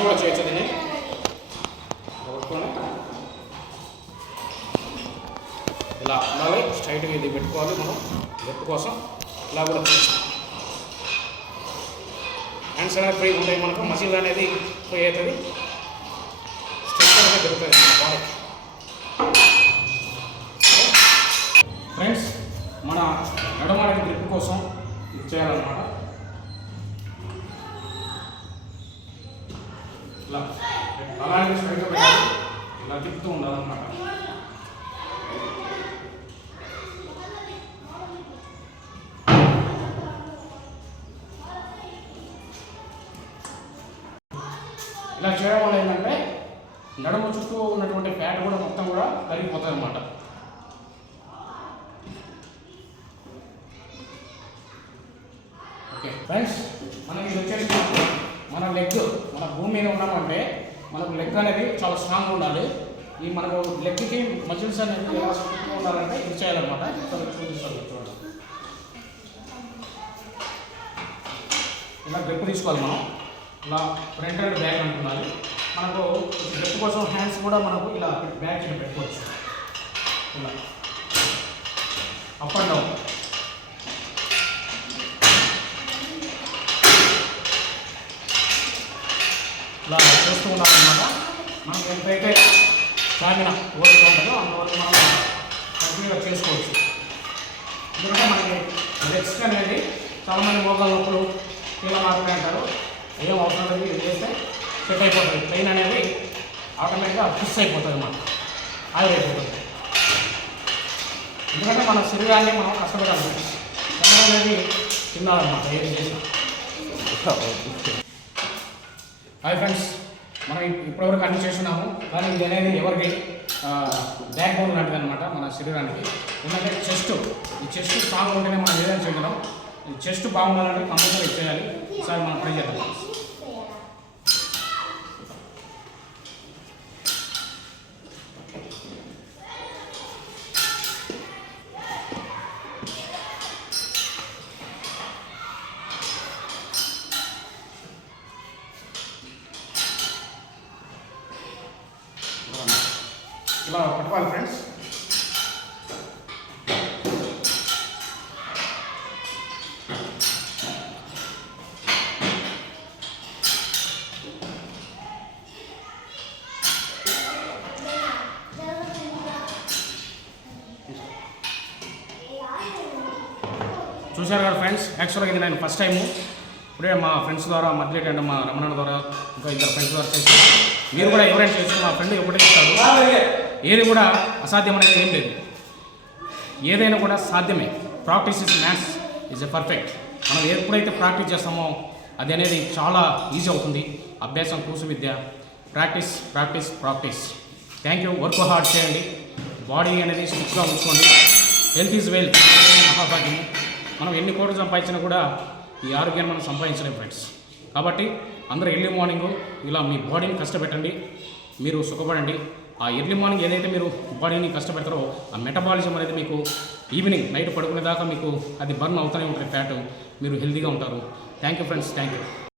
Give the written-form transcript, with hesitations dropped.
కూడా చేయొచ్చు దీన్ని ఇలా అలాగే స్ట్రైట్గా ఇది పెట్టుకోవాలి మనం లెఫ్ట్ కోసం ఇలా కూడా చేయొచ్చు. హ్యాండ్స్ అనేది ఫ్రీ ఉంటాయి, మనకు మసిల్ అనేది ఫ్రీ అవుతుంది, స్ట్రెచ్ అనేది దొరుకుతుంది మన బాడీకి. ఫ్రెండ్స్, మన నడుమాడి గ్రిప్ కోసం ఇది చేయాలన్నమాట. ఇలా అలాగే స్ట్రైట్గా పెట్టాలి, ఇలా తిప్పుతూ ఉండాలన్నమాట. ఇలా చేయడం వల్ల ఏంటంటే నడుము చుట్టూ ఉన్నటువంటి ఫ్యాట్ కూడా మొత్తం కూడా కరిగిపోతుంది అన్నమాట. ఓకే ఫ్రెండ్స్, మనకి ఇది వచ్చేసి మన లెగ్, మన భూమి మీద ఉన్నామంటే మనకు లెగ్ అనేది చాలా స్ట్రాంగ్ ఉండాలి. ఈ మనకు లెగ్కి మజిల్స్ అనేది ఎలా స్ట్రాంగ్గా ఉండాలంటే ఇది చేయాలన్నమాట. చూపిస్తాను చూడండి. ఇలా గ్రిప్ తీసుకోవాలి మనం, ఇలా ఫ్రంట్ అండ్ బ్యాక్ అంటున్నారు. మనకు గ్రిప్ కోసం హ్యాండ్స్ కూడా మనకు ఇలా బ్యాక్ పెట్టుకోవచ్చు. ఇలా అప్ అండ్ డౌన్ ఇలా చేస్తూ ఉన్నామన్నమాట. మనకు ఎంతైతే స్టామినా ఓడిగా ఉంటుందో అందువల్ల మనం కంటిన్యూగా చేసుకోవచ్చు. ఎందుకంటే మనకి లెగ్స్ అనేది చాలామంది మోకాళ్ళ నొప్పులు ఇలా మాత్రమే అంటారు. ఏం అవసరం లేదు, ఇది చేస్తే సెట్ అయిపోతుంది. పెయిన్ అనేది ఆటోమేటిక్గా ఫిక్స్ అయిపోతుంది, అన్నమాట ఆయిల్ అయిపోతుంది. ఎందుకంటే మన శరీరాన్ని మనం కష్టపడాలి, కష్టం అనేది తినాలన్నమాట ఏది చేసినా. హాయ్ ఫ్రెండ్స్, మనం ఇప్పటివరకు అన్ని చేస్తున్నాము, కానీ ఇది అనేది ఎవరికి బ్యాక్ బోన్ లాంటిది అనమాట మన శరీరానికి. ఎందుకంటే ఈ చెస్ట్ స్ట్రాంగ్ ఉంటేనే మనం ఏదైనా చేయగలం. ఈ చెస్ట్ బాగుండాలంటే కంపల్సరీ చేయాలి. ఈసారి మనం ట్రై చేద్దాం. ఇలా పట్టుకోవాలి ఫ్రెండ్స్. చూశారు కదా ఫ్రెండ్స్, యాక్చువల్గా ఇది నేను ఫస్ట్ టైము ఇప్పుడే మా ఫ్రెండ్స్ ద్వారా మధ్యలేట్ అంటే మా రమణ ద్వారా ఇంకా ఇద్దరు ఫ్రెండ్స్ ద్వారా చేసి, మీరు కూడా ఎవరైనా చేసి మా ఫ్రెండ్ ఎప్పుడే ఇస్తాడు. ఏది కూడా అసాధ్యం అనేది ఏం లేదు, ఏదైనా కూడా సాధ్యమే. Practice is maths is a perfect. మనం ఎప్పుడైతే ప్రాక్టీస్ చేస్తామో అది అనేది చాలా ఈజీ అవుతుంది. అభ్యాసం కూసు విద్య. Practice practice practice. Thank you. Work hard చేయండి, బాడీ అనేది స్టిక్గా ఉంచుకోండి. హెల్త్ ఈజ్ వెల్త్, మహాభాగ్యము. మనం ఎన్ని కోట్లు సంపాదించినా కూడా ఈ ఆరోగ్యాన్ని మనం సంపాదించలేము ఫ్రెండ్స్. కాబట్టి అందరూ ఎర్లీ మార్నింగ్ ఇలా మీ బాడీని కష్టపెట్టండి, మీరు సుఖపడండి. ఆ ఎర్లీ మార్నింగ్ ఏదైతే మీరు బాడీని కష్టపెడతారో ఆ మెటబాలిజం అనేది మీకు ఈవినింగ్ నైట్ పడుకునేదాకా మీకు అది బర్న్ అవుతూనే ఉంటుంది ఫ్యాట్. మీరు హెల్తీగా ఉంటారు. Thank you friends, thank you.